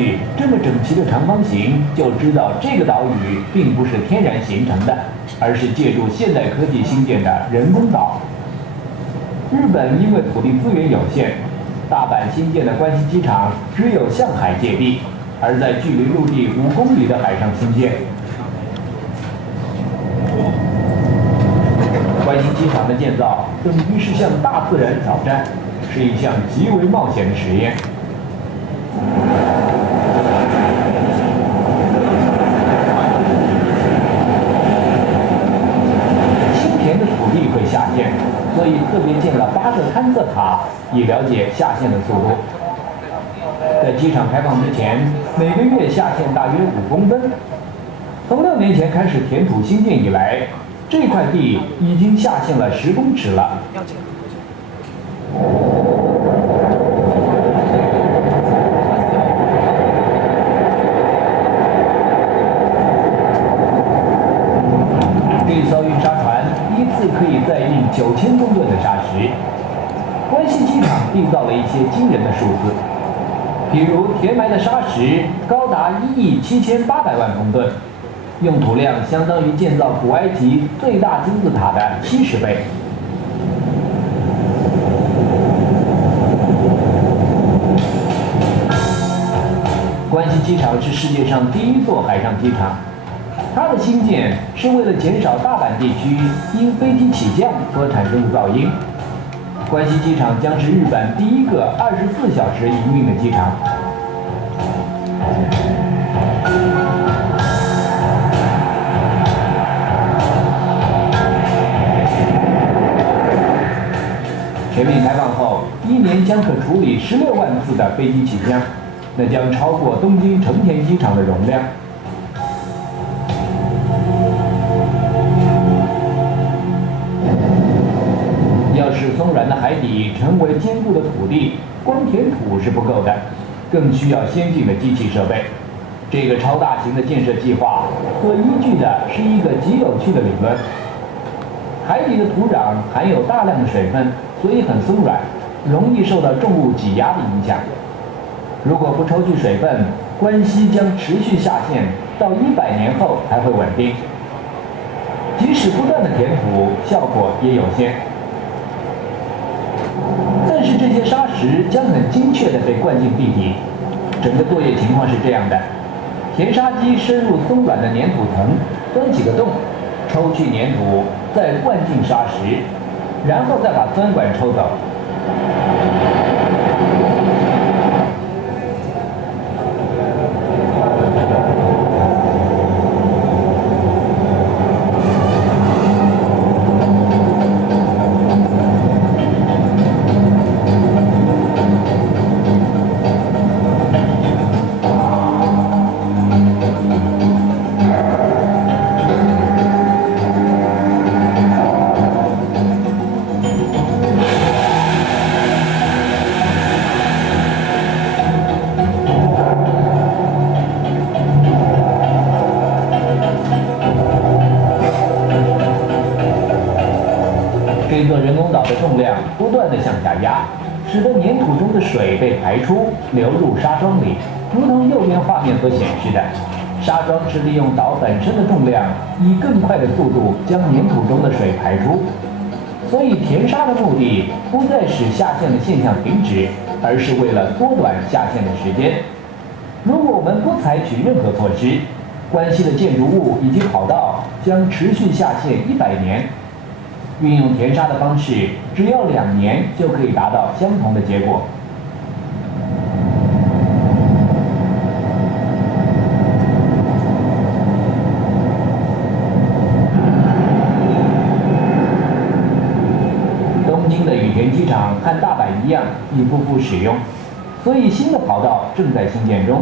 去这么整齐的长方形，就知道这个岛屿并不是天然形成的，而是借助现代科技兴建的人工岛。日本因为土地资源有限，大阪新建的关西机场只有向海界地，而在距离陆地5公里的海上兴建。关西机场的建造等于是向大自然挑战，是一项极为冒险的实验。新填的土地会下陷，所以特别建了8个勘测塔，以了解下陷的速度。在机场开放之前，每个月下陷大约5公分。从6年前开始填土兴建以来，这块地已经下陷了10公尺了。这艘运沙船一次可以载运9000公吨的沙石。关西机场缔造了一些惊人的数字，比如填埋的沙石高达1亿7800万公吨。用土量相当于建造古埃及最大金字塔的70倍。关西机场是世界上第1座海上机场，它的兴建是为了减少大阪地区因飞机起降所产生的噪音。关西机场将是日本第1个24小时营运的机场。全面开放后，1年将可处理16万次的飞机起降，那将超过东京成田机场的容量。要使松软的海底成为坚固的土地，光填土是不够的，更需要先进的机器设备。这个超大型的建设计划所依据的是一个极有趣的理论：海底的土壤含有大量的水分，所以很松软，容易受到重物挤压的影响。如果不抽取水分，关西将持续下陷，到100年后才会稳定。即使不断的填土，效果也有限。但是这些沙石将很精确地被灌进地底。整个作业情况是这样的：填沙机深入松软的粘土层，钻几个洞，抽去粘土，再灌进沙石，然后再把钻管抽走。这座人工岛的重量不断地向下压，使得粘土中的水被排出，流入沙桩里，如同右边画面所显示的。沙桩是利用岛本身的重量，以更快的速度将粘土中的水排出。所以填沙的目的不再使下陷的现象停止，而是为了缩短下陷的时间。如果我们不采取任何措施，关西的建筑物以及跑道将持续下陷100年。运用填沙的方式，只要2年就可以达到相同的结果。东京的羽田机场和大阪一样，已不复使用，所以新的跑道正在兴建中。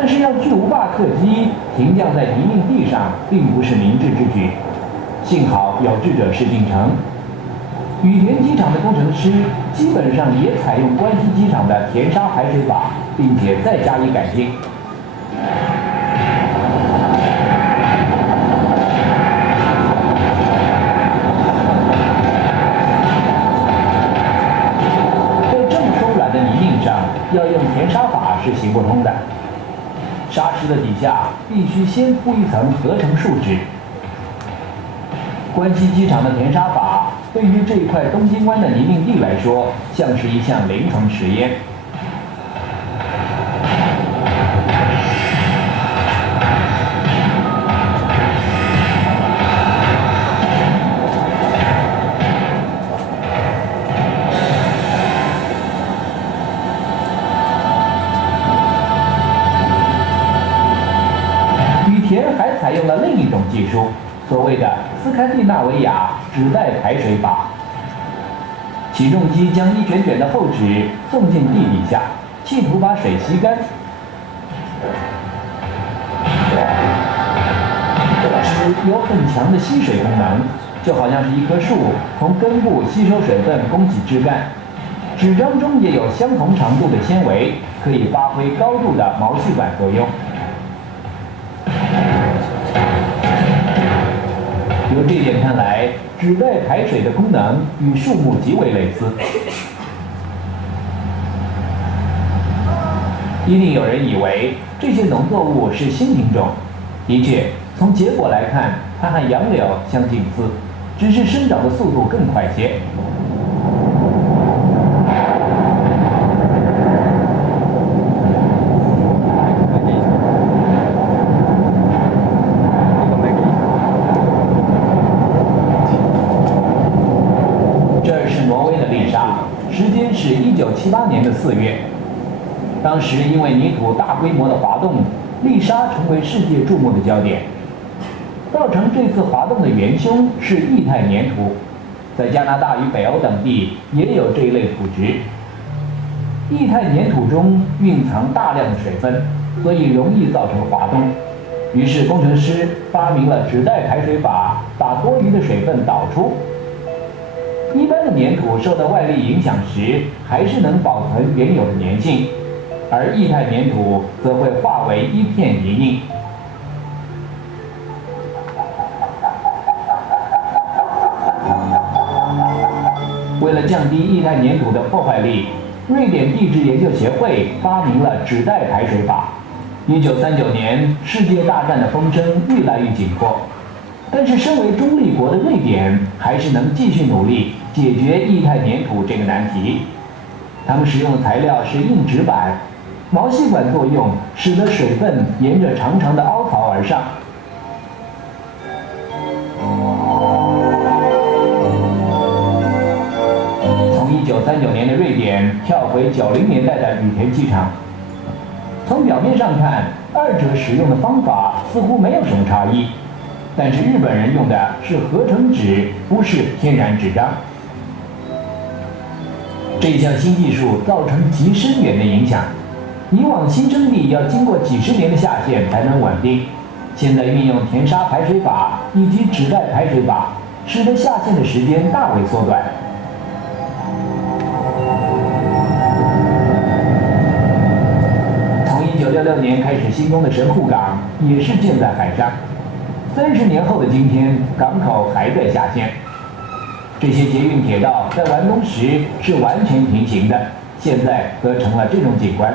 但是让巨无霸客机停降在泥泞地上，并不是明智之举。幸好有志者事竟成，羽田机场的工程师基本上也采用关西机场的填沙排水法，并且再加以改进。在这么松软的泥泞上，要是行不通的。沙石的底下必须先铺一层合成树脂。关西机场的填沙法对于这块东京湾的泥泞地来说，像是一项临床实验。羽田还采用了另一种技术，所谓的斯堪的纳维亚纸袋排水法。起重机将一卷卷的厚纸送进地底下，企图把水吸干。纸有很强的吸水功能，就好像是一棵树从根部吸收水分供给枝干。纸张中也有相同长度的纤维，可以发挥高度的毛细管作用。由这点看来，纸袋排水的功能与树木极为类似。一定有人以为这些农作物是新品种，的确，从结果来看，它和杨柳相近似，只是生长的速度更快些。时间是1978年的4月，当时因为泥土大规模的滑动，砾沙成为世界注目的焦点。造成这次滑动的元凶是液态粘土，在加拿大与北欧等地也有这一类土质。液态粘土中蕴藏大量的水分，所以容易造成滑动。于是工程师发明了纸袋排水法，把多余的水分导出。一般的粘土受到外力影响时，还是能保存原有的粘性，而液态粘土则会化为一片泥泞。为了降低液态粘土的破坏力，瑞典地质研究协会发明了纸袋排水法。1939年，世界大战的风声愈来愈紧迫。但是，身为中立国的瑞典还是能继续努力解决液态粘土这个难题。他们使用的材料是硬纸板，毛细管作用使得水分沿着长长的凹槽而上。从1939年的瑞典跳回90年代的羽田机场，从表面上看，二者使用的方法似乎没有什么差异。但是日本人用的是合成纸，不是天然纸张。这项新技术造成极深远的影响。以往新生地要经过几十年的下陷才能稳定，现在运用填沙排水法以及纸袋排水法，使得下陷的时间大为缩短。从1966年开始新工的神户港也是建在海上。30年后的今天，港口还在下陷。这些捷运铁道在完工时是完全平行的，现在则成了这种景观。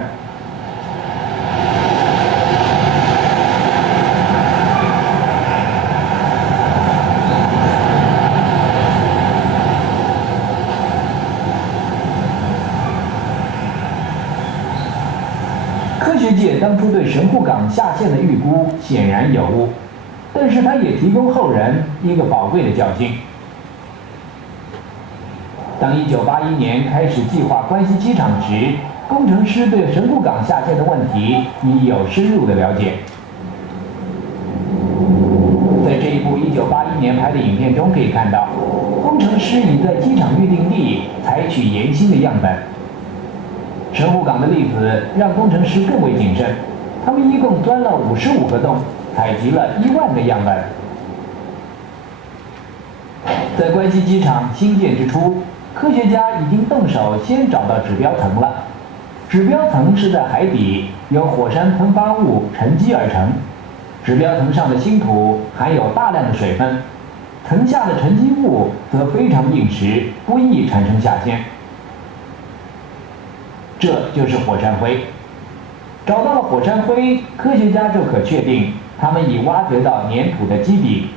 科学界当初对神户港下陷的预估显然有误。但是它也提供后人一个宝贵的教训。当1981年开始计划关西机场时，工程师对神户港下陷的问题已有深入的了解。在这一部1981年拍的影片中可以看到，工程师已在机场预定地采取严新的样本。神户港的例子让工程师更为谨慎，他们一共钻了55个洞，采集了1万个样本。在关西机场兴建之初，科学家已经动手先找到指标层了。指标层是在海底，由火山喷发物沉积而成。指标层上的新土含有大量的水分，层下的沉积物则非常硬实，不易产生下陷。这就是火山灰。找到了火山灰，科学家就可确定他们已挖掘到粘土的基底。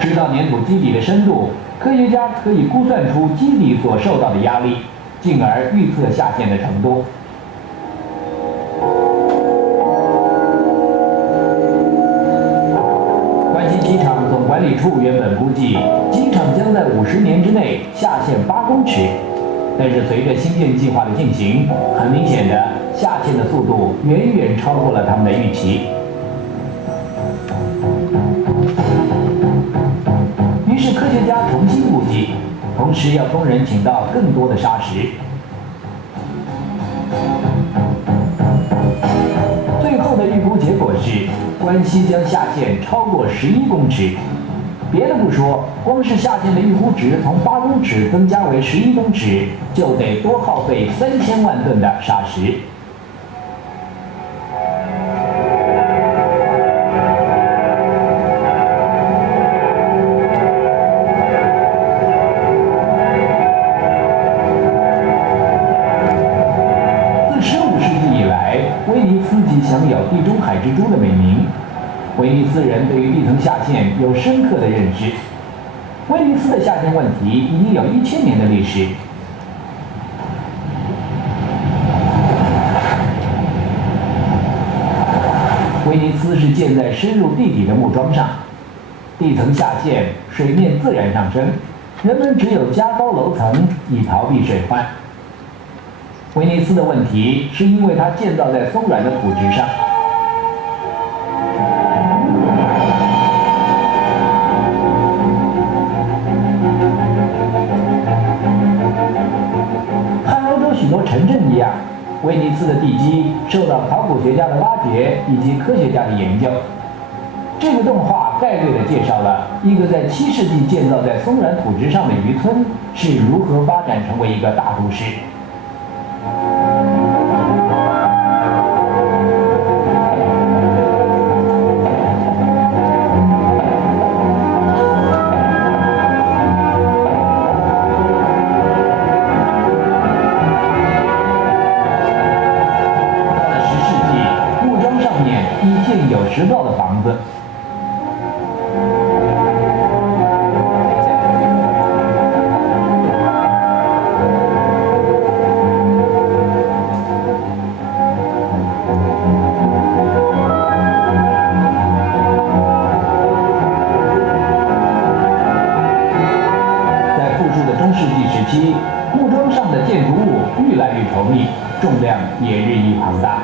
知道粘土基底的深度，科学家可以估算出基底所受到的压力，进而预测下陷的程度。关西机场总管理处原本估计，机场将在50年之内下陷8公尺，但是随着新建计划的进行，很明显的下陷的速度远远超过了他们的预期。于是科学家重新估计，同时要工人请到更多的砂石。最后的预估结果是，关西将下陷超过11公尺。别的不说，光是下陷的预估值从8公尺增加为11公尺，就得多耗费3000万吨的砂石。威尼斯即享有地中海之珠的美名。威尼斯人对于地层下陷有深刻的认知。威尼斯的下陷问题已经有1000年的历史。威尼斯是建在深入地底的木桩上，地层下陷，水面自然上升，人们只有加高楼层以逃避水患。威尼斯的问题是因为它建造在松软的土质上。和欧洲许多城镇一样，威尼斯的地基受到考古学家的挖掘以及科学家的研究。这个动画概略地介绍了一个在7世纪建造在松软土质上的渔村是如何发展成为一个大都市。有石造的房子，在富庶的中世纪时期，木桩上的建筑物越来越稠密，重量也日益庞大，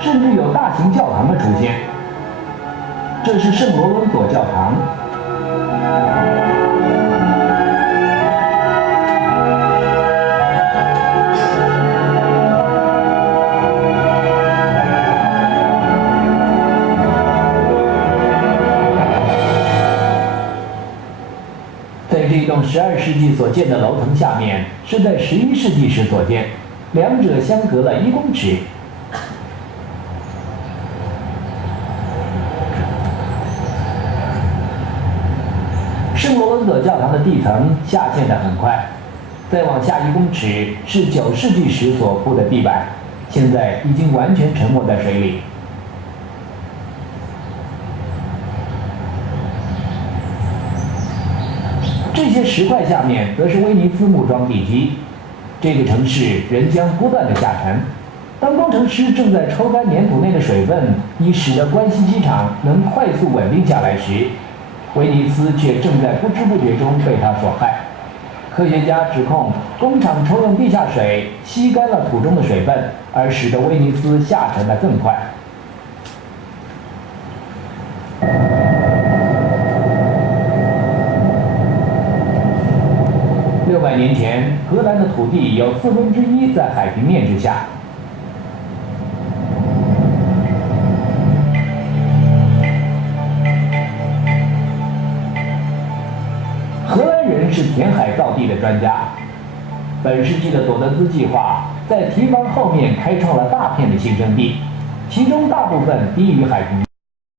甚至有大型教堂的出现。这是圣罗伦索教堂。在这栋12世纪所建的楼层下面，是在11世纪时所建，两者相隔了1公尺。圣罗伦索教堂的地层下陷得很快，再往下1公尺是9世纪时所铺的地板，现在已经完全沉没在水里。这些石块下面则是威尼斯木桩地基，这个城市仍将不断的下沉。当工程师正在抽干粘土内的水分，以使得关西机场能快速稳定下来时，威尼斯却正在不知不觉中被它所害。科学家指控工厂抽用地下水吸干了土中的水分，而使得威尼斯下沉得更快。600年前，荷兰的土地有1/4在海平面之下。荷兰人是填海造地的专家。本世纪的佐德兹计划在堤防后面开创了大片的新生地，其中大部分低于海平面。